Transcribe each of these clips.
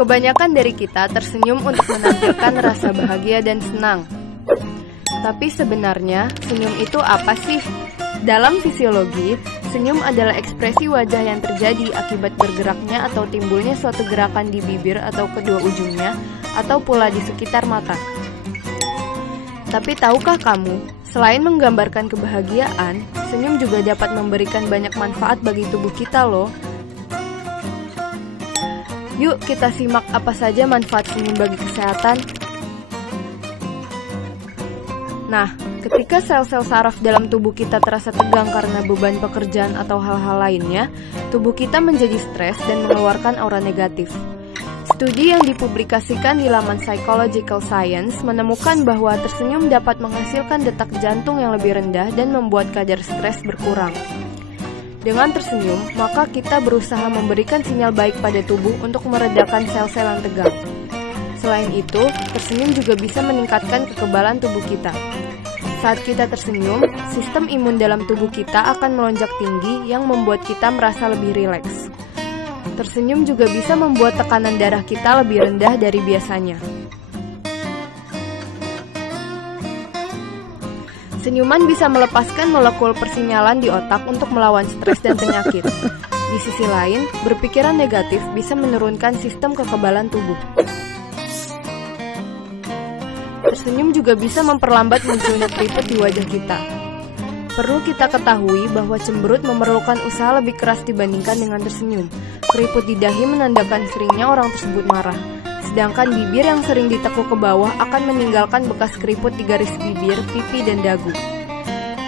Kebanyakan dari kita tersenyum untuk menampilkan rasa bahagia dan senang. Tapi sebenarnya, senyum itu apa sih? Dalam fisiologi, senyum adalah ekspresi wajah yang terjadi akibat bergeraknya atau timbulnya suatu gerakan di bibir atau kedua ujungnya, atau pula di sekitar mata. Tapi tahukah kamu, selain menggambarkan kebahagiaan, senyum juga dapat memberikan banyak manfaat bagi tubuh kita loh. Yuk kita simak apa saja manfaat senyum bagi kesehatan. Nah, ketika sel-sel saraf dalam tubuh kita terasa tegang karena beban pekerjaan atau hal-hal lainnya, tubuh kita menjadi stres dan mengeluarkan aura negatif. Studi yang dipublikasikan di laman Psychological Science menemukan bahwa tersenyum dapat menghasilkan detak jantung yang lebih rendah dan membuat kadar stres berkurang. Dengan tersenyum, maka kita berusaha memberikan sinyal baik pada tubuh untuk meredakan sel-sel yang tegang. Selain itu, tersenyum juga bisa meningkatkan kekebalan tubuh kita. Saat kita tersenyum, sistem imun dalam tubuh kita akan melonjak tinggi yang membuat kita merasa lebih rileks. Tersenyum juga bisa membuat tekanan darah kita lebih rendah dari biasanya. Senyuman bisa melepaskan molekul persinyalan di otak untuk melawan stres dan penyakit. Di sisi lain, berpikiran negatif bisa menurunkan sistem kekebalan tubuh. Tersenyum juga bisa memperlambat munculnya keriput di wajah kita. Perlu kita ketahui bahwa cemberut memerlukan usaha lebih keras dibandingkan dengan tersenyum. Keriput di dahi menandakan seringnya orang tersebut marah. Sedangkan bibir yang sering ditekuk ke bawah akan meninggalkan bekas keriput di garis bibir, pipi, dan dagu.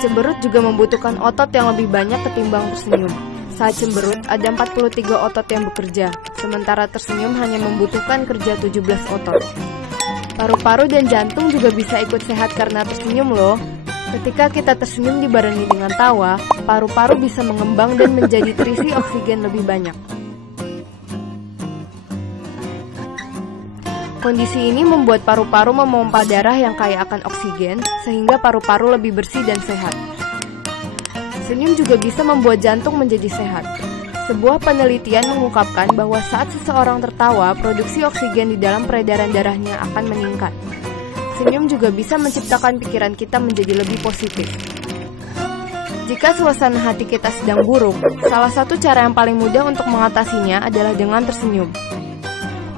Cemberut juga membutuhkan otot yang lebih banyak ketimbang tersenyum. Saat cemberut, ada 43 otot yang bekerja, sementara tersenyum hanya membutuhkan kerja 17 otot. Paru-paru dan jantung juga bisa ikut sehat karena tersenyum loh. Ketika kita tersenyum dibarengi dengan tawa, paru-paru bisa mengembang dan menjadi terisi oksigen lebih banyak. Kondisi ini membuat paru-paru memompa darah yang kaya akan oksigen, sehingga paru-paru lebih bersih dan sehat. Senyum juga bisa membuat jantung menjadi sehat. Sebuah penelitian mengungkapkan bahwa saat seseorang tertawa, produksi oksigen di dalam peredaran darahnya akan meningkat. Senyum juga bisa menciptakan pikiran kita menjadi lebih positif. Jika suasana hati kita sedang buruk, salah satu cara yang paling mudah untuk mengatasinya adalah dengan tersenyum.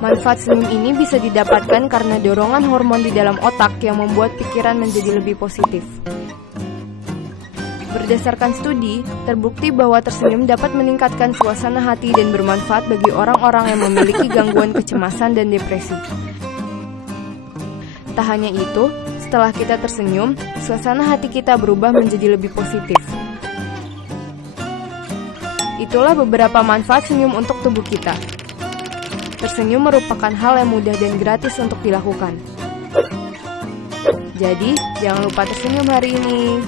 Manfaat senyum ini bisa didapatkan karena dorongan hormon di dalam otak yang membuat pikiran menjadi lebih positif. Berdasarkan studi, terbukti bahwa tersenyum dapat meningkatkan suasana hati dan bermanfaat bagi orang-orang yang memiliki gangguan kecemasan dan depresi. Tak hanya itu, setelah kita tersenyum, suasana hati kita berubah menjadi lebih positif. Itulah beberapa manfaat senyum untuk tubuh kita. Tersenyum merupakan hal yang mudah dan gratis untuk dilakukan. Jadi, jangan lupa tersenyum hari ini.